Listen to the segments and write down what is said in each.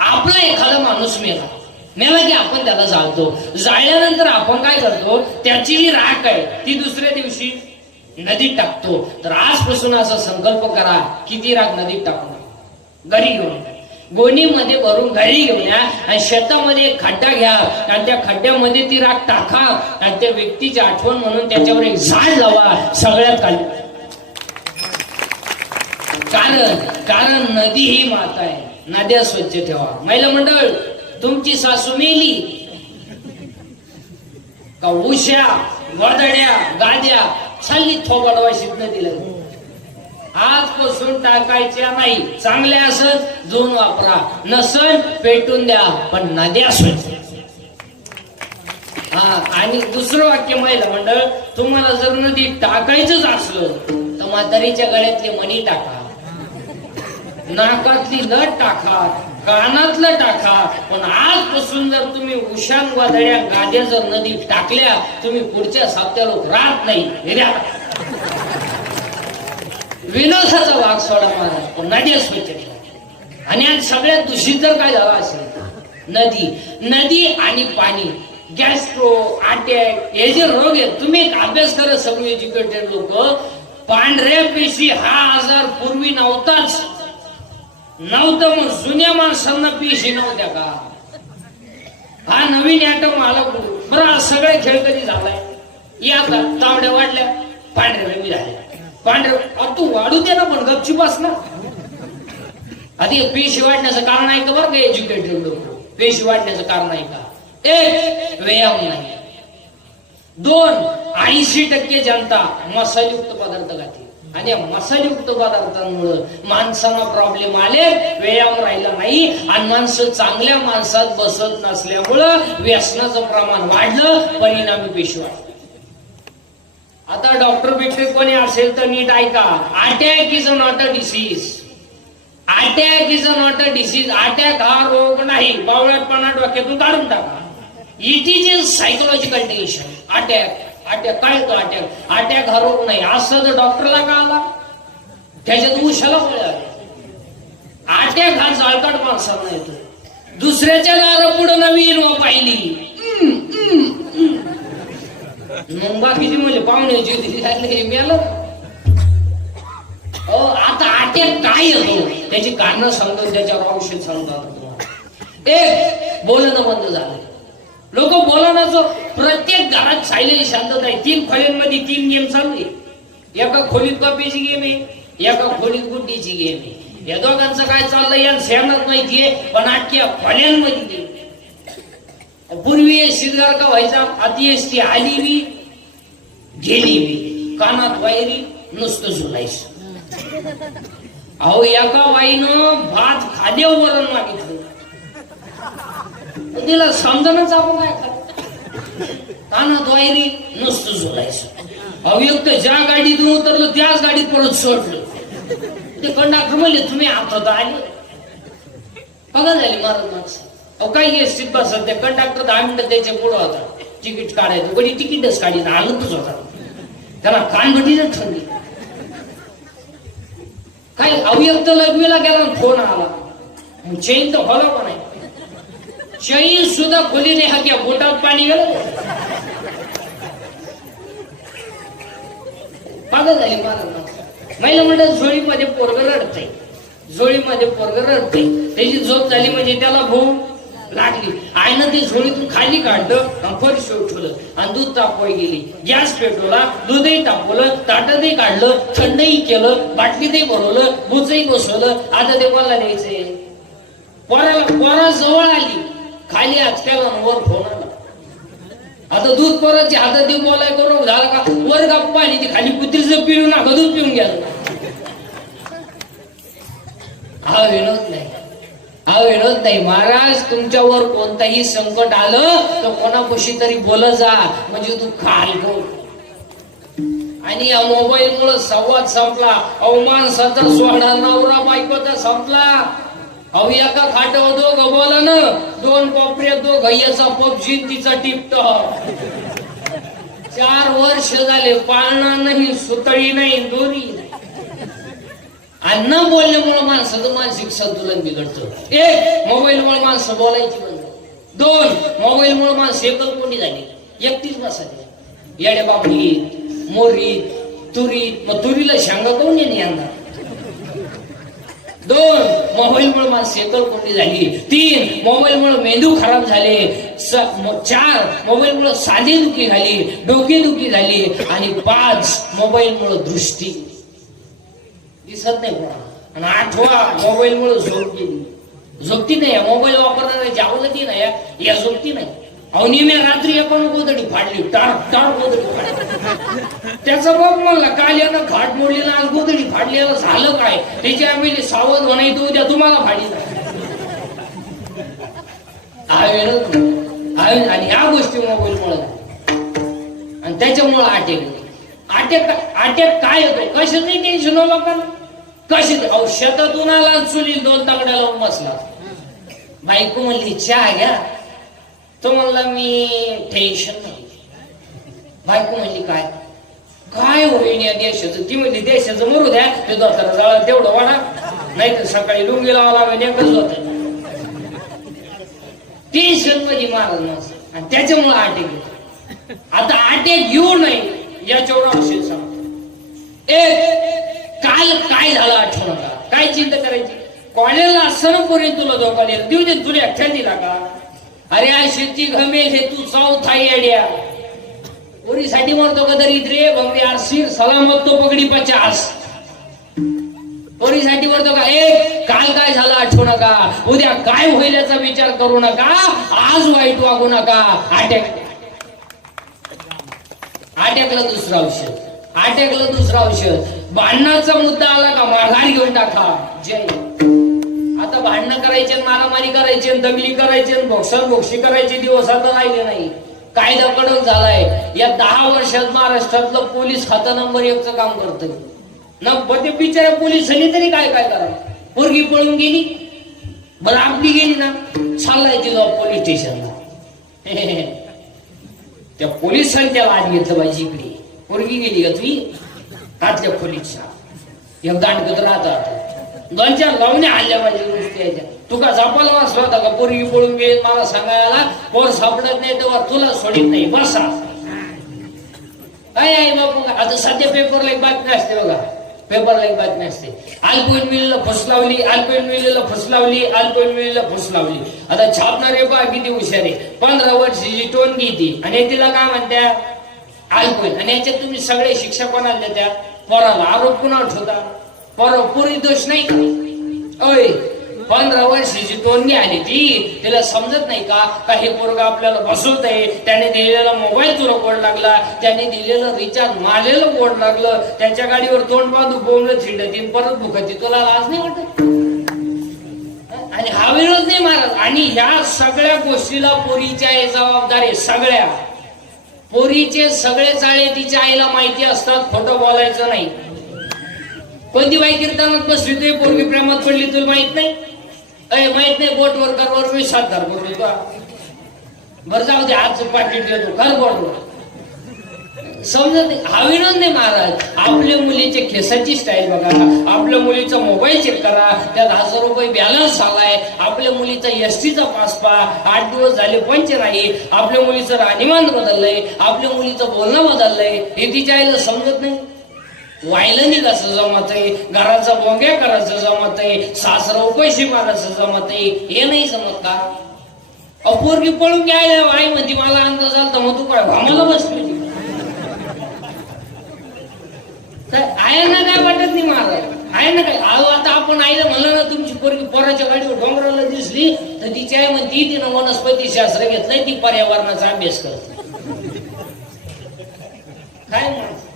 आपला एखादा माणूस मेला मेला की आपण त्याला जाळतो. जाळल्यानंतर आपण काय करतो? त्याची जी राख आहे ती दुसऱ्या दिवशी नदीत टाकतो. तर आजपासून असा संकल्प करा किती राख नदीत टाकू घरी घेऊन गोणीमध्ये भरून घरी घेऊन या आणि शेतामध्ये एक खड्डा घ्या. आणि त्या खड्ड्यामध्ये ती राख टाका. आणि त्या व्यक्तीची आठवण म्हणून त्याच्यावर एक झाड लावा. सगळ्यात खाली. कारण कारण नदी ही माता आहे. नद्या स्वच्छ ठेवा. महिला मंडळ तुमची सासू मेली. का उश्या वदड्या गाद्या चालली थोबडवा नदीला. आजपासून टाकायच्या नाही. चांगल्या असत धुवून वापरा. नसन पेटून द्या पण नद्या स्वच्छ. हा आणि दुसरं वाक्य महिला मंडळ तुम्हाला जर नदी टाकायचंच असलं तर म्हातारीच्या गळ्यातले मणी टाका. नाकातली नट टाका कानातलं टाका. पण आजपासून जर तुम्ही उशान वादळ्या गाद्या जर नदीत टाकल्या तुम्ही पुढच्या साप्त्या लोक राहत नाही. विनाशाचा वाघ सोडा महाराज पण नदी स्वच्छ ठेवा. आणि आज सगळ्यात दूषित जर काय झालं असेल नदी. नदी आणि पाणी. गॅस्ट्रो अटॅक हे जे रोग आहेत तुम्ही एक अभ्यास करत सगळे एज्युकेटेड लोक. पांढऱ्या पेशी हा आजार पूर्वी नव्हताच. नव्हतं मग जुन्या माणसांना पेशी नव्हत्या का? हा नवीन ॲटम आला बरं आज सगळे खेळ कधी झालाय? या आता तावड्या वाढल्या पांढऱ्या रवी झाल्या. पांढऱ्या तू वाढू दे ना पण गपची बस ना. आधी पेशी वाढण्याचं कारण आहे का बरं का एज्युकेटेड लोक? पेशी वाढण्याचं कारण आहे का? एक व्यायाम नाही. दोन ऐंशी टक्के जनता मसालयुक्त पदार्थ खाते. आणि या पदार्थांमुळं माणसांना प्रॉब्लेम आले व्यायाम राहिला नाही आणि माणसं चांगल्या माणसात बसत नसल्यामुळं व्यसनाचं प्रमाण वाढलं परिणामी पेशी वाढली आता डॉक्टर बिक्टर कोणी असेल तर नीट ऐका attack is not a disease attack is not a disease attack हा रोग नाही. बावळटपणा डोक्यातून काढून टाका. It is is psychological tension attack attack काय तो अटॅक अटॅक हा रोग नाही. असं जर डॉक्टरला का आला त्याच्यात उशाला गोळ्या अटॅक हा जाळकाट माणसांना येतो दुसऱ्याच्या दारा पुढे नवीन वा पाहिली? हम्म, मग बाकीची म्हणजे पाहुण्याची होती लागली मेलं. अहो, आता अटॅक काय येतो त्याची कारण सांगतो त्याच्यावर औषध सांगतात. एक बोलणं बंद झालं. लोक बोला ना जो प्रत्येक घरात सायलेली शांतता आहे. तीन खोल्यांमध्ये तीन गेम चालू आहे. एका खोलीत कॉपीची गेम आहे एका खोलीत गुड्डीची गेम आहे. या दोघांचं काय चाललंय या सेनात माहितीये पण आजच्या खोल्यांमध्ये गेम पूर्वी शिरगार का व्हायचा अति एसटी आली बी गेली बी. कानात वायरी नुसतं झुलायचं. अहो एका वाईनं भात खाद्यावर वरण मागितलं. तिला समजणच आपण काय ताना कानात वायरी नुसतं झोलायचं अवयुक्त ज्या गाडीत उतरलं त्याच गाडीत पडत सोडलं. ते कंडा खमले तुम्ही आता आले. बघा झाली महाराज माणसं. अहो काही एसटीत बसत ते कंडक्टर दहा मिनिटं त्याच्या पुढं होता. तिकीट काढायचं. कोणी तिकीटच काढी हालतच होता. त्याला कानभटीच ठरली. काय अवयक्त लग्नीला गेला फोन आला. चेन तर होला पण आहे चैन सुद्धा खोली नाही हा क्या बोटात पाणी गेलं. पागल झाले पागल महिला म्हणतात झोळीमध्ये पोरग रडतय. झोळीमध्ये पोरग रडतय. त्याची झोप झाली म्हणजे त्याला भाऊ लागली. आईनं ते झोळीतून खाली काढलं आणि फरशी उठवलं आणि दूध तापवाय गेली. गॅस पेटवला दूधही तापवलं ताटतही काढलं थंडही केलं बाटलीतही भरवलं बुचही बसवलं. आता ते मला द्यायचंय पोराला पोरा जवळ आली. खाली आजकाल वर फोन आला आता दूध पोराची हातात देऊ बोलाय करून झालं का? वर गप्पा आणि ती खाली कुत्रीच पिऊन ना दूध पिऊन गेलं हा विनोद नाही. हा विनोद नाही. महाराज तुमच्यावर कोणताही संकट आलं तर कोणापाशी तरी बोल जा. म्हणजे तू खाल आणि या मोबाईल मुळे संवाद संपला. अवमानसाचा सोहळा नवरा बायकोचा संपला. अहो एका खाट्यावर दोघं बोला ना. दोन कोपऱ्यात दोघं याचा पबजी तिचा टिपटॉप. चार वर्ष झाले पाळणा नाही सुतळी नाही दोरी आणि न बोलण्यामुळे माणसाचं मानसिक संतुलन बिघडतं. एक मोबाईलमुळे माणसं बोलायची बंद दोन मोबाईलमुळे माणसं एकच कोणी झाली. एकटीच बसायची. येडे बाबडीत मोरीत तुरीत. मग तुरीला शांगा कोण येणे यंदा दोन मोबाईलमुळे मला एकल कोंडी झाली? तीन मोबाईलमुळे मेंदू खराब झाले. चार मोबाईलमुळे साधी दुखी झाली डोकेदुखी झाली आणि पाच मोबाईलमुळे दृष्टी. दिसत नाही आणि आठवा मोबाईलमुळे झोप गेली. झोपती नाही या मोबाईल वापरणाऱ्या जागृती नाही या- या झोपती नाही. अहो मी रात्री एका गोदडी फाडली टाळ टाळ गोदडी फाडली. त्याचा बघ म्हणला काल यानं घाट मोडलेला आज गोदडी फाडलेला झालं काय? त्याची आम्ही सावध म्हणायचं उद्या तुम्हाला फाडी आणि ह्या गोष्टी मोबाईल मुळे. आणि त्याच्यामुळं अटॅक येतो. अटॅक काय येतो? कशाच नाही टेन्शन हो लोकांना कशी औषधातून आला चुली दोन तागड्या लावून बसला. बायको म्हणली चहा घ्या. तो म्हणला मी टेन्शन नाही. बायको म्हणली काय? काय होईल या देशाचं? ती म्हणली देशाचं मरू द्या. ते दोतारा जाळा तेवढं वाढा. नाही तर सकाळी लुंगी लावा लागेल एकच होत. टेन्शनमध्ये मारल नसतं आणि त्याच्यामुळे अटॅक येतो. आता अटॅक येऊ नये याच्यावर औषध सांगतो. एक काल काय झालं आठवण काय चिंता करायची? कॉलेजला असताना पोरी तुला धोका दिला देऊ दे तुला एकट्या दिला का अरे आ शेती घमेल हे तू चौथा येड्या. पोरीसाठी म्हणतो का तरी रे बंगली आरशीर सलामत तो पगडी पचास. पोरीसाठी म्हणतो का? ए काल काय झालं आठवू नका? उद्या काय होईल याचा विचार करू नका? आज वाईट वागू नका. अटॅक अटॅकला दुसरं औषध. अटॅकला दुसरं औषध. भांडणाचा मुद्दा आला का? माघार घेऊन टाका. जय. भांडणं करायचे मारामारी करायचे दंगली करायचे आणि बोक्षी करायचे दिवस आता राहिले नाही. कायदा कडक झालाय. या दहा वर्षात महाराष्ट्रातलं पोलीस खातं नंबर एकचं काम करतंय ना पण ते पोलिसांनी तरी काय काय करा पोरगी पळून गेली. बरं आपली गेली ना. चाललाय तिला पोलीस स्टेशनला. त्या पोलिसांनी त्याला आत घेतलं पाहिजे इकडे. पोरगी गेली का तुम्ही आतल्या पोलीसच्या एक दांडकत राहतात. दोन चार लावण्या हल्ल्या पाहिजे गोष्टी याच्या. तुका जपाला वाचला होता का पोरगी पळून गेली मला सांगायला पोर सापडत नाही तेव्हा तुला सोडित नाही बसा. काय आहे बापू आता सध्या पेपरला एक बातमी असते बघा. पेपरला एक बातमी असते. आलपोईन मिलला फुस लावली अल्पोइन मिलला फुस लावली अल्पोइन मिलला फुस लावली. आता छापणारे बा किती हुशार आहे. पंधरा वर्षाची टोन ती आणि तिला काय म्हणत्या? आलपोईन आणि याच्यात तुम्ही सगळे शिक्षा कोणाला देत्या? पोराला आरोप कुणावर ठेवता? पोरा पुरी दोष नाही का? अय पंधरा वर्षाची तोंडी आली ती. तिला समजत नाही का? का हे पोरगा आपल्याला बसवत आहे त्याने दिलेला मोबाईल तुला कोड लागला? त्याने दिलेलं रिचार्ज मारलेलं कोड लागलं? त्याच्या गाडीवर तोंड बांधू बोंबलं थिंडती परत भुकती. तुला लाज नाही वाटत? आणि हा विरोध नाही महाराज. आणि ह्या सगळ्या गोष्टीला पोरीच्या आहे जबाबदारी सगळ्या. पोरीचे सगळे चाळे तिच्या आईला माहिती असतात खोटं बोलायचं नाही. कोणती बाई कीर्तनात बसली तुझी पोरगी प्रेमात पडली तुला माहीत नाही? अय माहीत नाही बोट वर कर वर मी सात धार बोलतो बर बरं जाऊ दे आज पाकिट देतो खर बोट समजत नाही नाही महाराज आपल्या मुलीच्या केसाची स्टाईल बघा. आपल्या मुलीचा मोबाईल चेक करा. त्यात हजार रुपये बॅलन्स आलाय. आपल्या मुलीचा एसटीचा पास पा. आठ दिवस झाले पंच नाही. आपल्या मुलीचं राहणीमान बदललंय. आपल्या मुलीचं बोलणं बदललंय. हे तिच्या आईला समजत नाही. वायलनी कसं जमत आहे? घराचा बोंग्या करायचं जमत आहे? सासरा पैसे मारायचं जमत आहे? हे नाही जमत का? अपोरगी पळून घ्यायला आई म्हणते मला अंदाज तर मग तू काय भामाला बसली होती. तर आयांना काय वाटत नाही मला? आहे ना काय? अहो आता आपण आईला म्हणलं ना तुमची पोरगी पोराच्या गाडीवर डोंगराला दिसली. तर तिची आई म्हणती तिनं वनस्पती शास्त्र घेतलंय ती पर्यावरणाचा अभ्यास करते. काय म्हणत?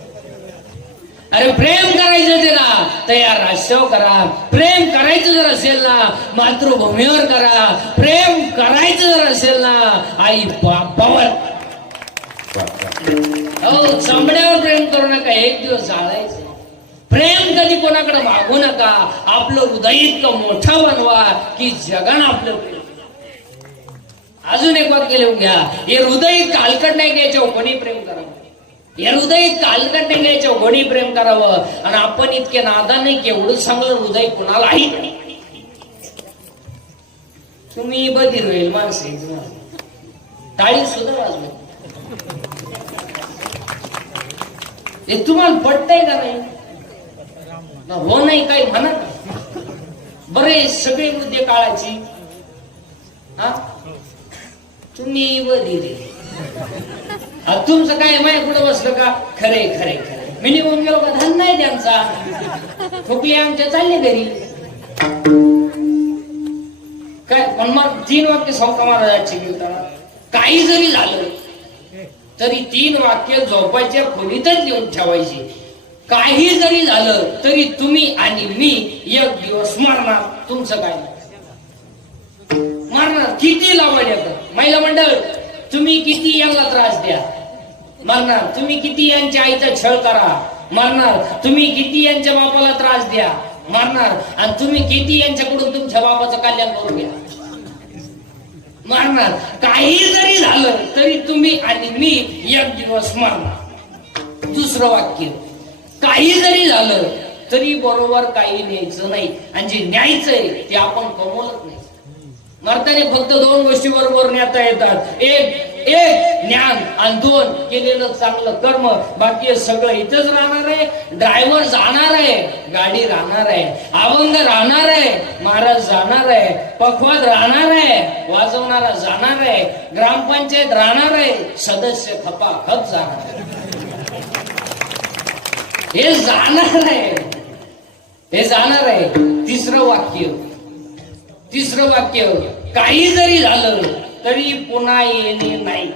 अरे प्रेम करायचं त्याला तयार राष्ट्रव करा. प्रेम करायचं जर असेल ना मातृभूमीवर करा. प्रेम करायचं जर असेल ना आई बापावर. हो चमड्यावर प्रेम करू नका एक दिवस जाळायचं. प्रेम कधी कोणाकडे मागू नका. आपलं हृदय इतकं मोठा बनवा की जगानं आपलं प्रेम अजून एक वाक्य लिहून घ्या. हे हृदय कालकड नाही घ्यायच्या कोणी प्रेम करा हृदय कालकंटे घ्यायच्या घोडी प्रेम करावं. आणि आपण इतके नादाने केवढं चांगलं हृदय कुणालाही तुम्ही बधीर होईल माणसे टाळी सुद्धा वाजवत हे तुम्हाला पटतंय का नाही? ना हो नाही काही म्हणा का बरे सगळे मुद्दे काळाची हा? तुम्ही बधीर तुमचं काय माय कुठं बसलं का? खरे खरे खरे. मी निघून गेलो का? धन नाही त्यांचा. ठोकले आमच्या चालले घरी. काय पण मग तीन वाक्य संका महाराजाची लिहिताना काही जरी झालं तरी तीन वाक्य झोपायच्या खोलीतच लिहून ठेवायची. काही जरी झालं तरी तुम्ही आणि मी एक दिवस मारणार. तुमचं काय? मारणार. किती लावण महिला मंडळ तुम्ही किती यांना त्रास द्या? मारणार. तुम्ही किती यांच्या आईचा छळ करा? मारणार. तुम्ही किती यांच्या बापाला त्रास द्या? मारणार. आणि तुम्ही किती यांच्याकडून तुमच्या बापाचं कल्याण करून घ्या? मारणार. काही जरी झालं तरी तुम्ही आणि मी एक दिवस मारणार. दुसरं वाक्य. काही जरी झालं तरी बरोबर काही न्यायचं नाही. आणि जे न्यायचंय ते आपण कमवलंच नाही. मरताने फक्त दोन गोष्टी बरोबर नेता येतात. एक एक ज्ञान आणि दोन केलेलं चांगलं कर्म. बाकी सगळं इथंच राहणार आहे. ड्रायव्हर जाणार आहे. गाडी राहणार आहे. अभंग राहणार आहे. महाराज जाणार आहे. पखवाद राहणार आहे. वाजवणारा जाणार आहे. ग्रामपंचायत राहणार आहे. सदस्य खपा खप जाणार आहे. हे जाणार आहे. हे जाणार आहे. तिसरं वाक्य. तिसरं वाक्य काही जरी झालं तरी पुन्हा येणे नाही.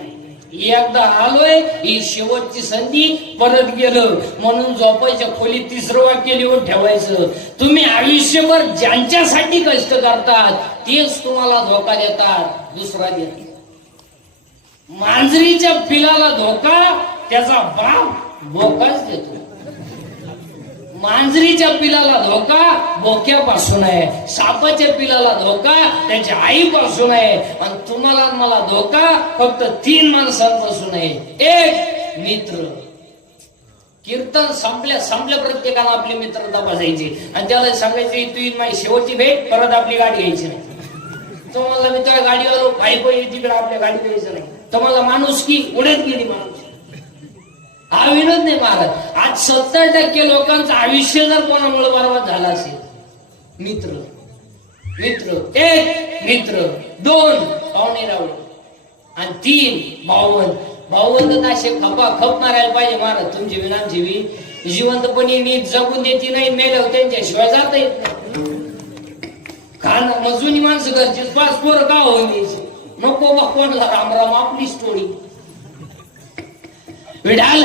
एकदा आलोय ही शेवटची संधी परत गेलं. म्हणून झोपायच्या खोलीत तिसरं वाक्य लिहून ठेवायचं. तुम्ही आयुष्यभर ज्यांच्यासाठी कष्ट करतात तेच तुम्हाला धोका देतात. दुसरा देत मांजरीच्या पिलाला धोका त्याचा बाप धोकाच देतो. मांजरीच्या पिलाला धोका बोक्यापासून आहे. सापाच्या पिलाला धोका त्याच्या आईपासून आहे. आणि तुम्हाला मला धोका फक्त तीन माणसांपासून आहे. एक मित्र. कीर्तन संपल्या संपल्या प्रत्येकाला आपली मित्रता बसायची. आणि त्याला सांगायची तू माझी शेवटची भेट परत आपली गाडी घ्यायची नाही. तुम्हाला मित्र गाडीवर तुझ्या गाडी आलो तिकडे आपल्या गाडी घ्यायचं नाही. तुम्हाला माणूस की उडत गेली माणूस. हा विनोद नाही महाराज आज सत्तर टक्के लोकांचं आयुष्य जर कोणामुळे बरबाद झाला असेल मित्र मित्र एक मित्र दोन पाहुणे रावळे आणि तीन बावन भावंत तर असे खपा खप मारायला पाहिजे महाराज तुमची विनामची बी जिवंतपणी नीट जगून देती नाही मेल्यावर त्यांच्याशिवाय जाता येत नाही. खाणं जुनी माणसं घरची पाच पोरं का होईल नको बा कोणला राम राम आपली स्टोरी विडाल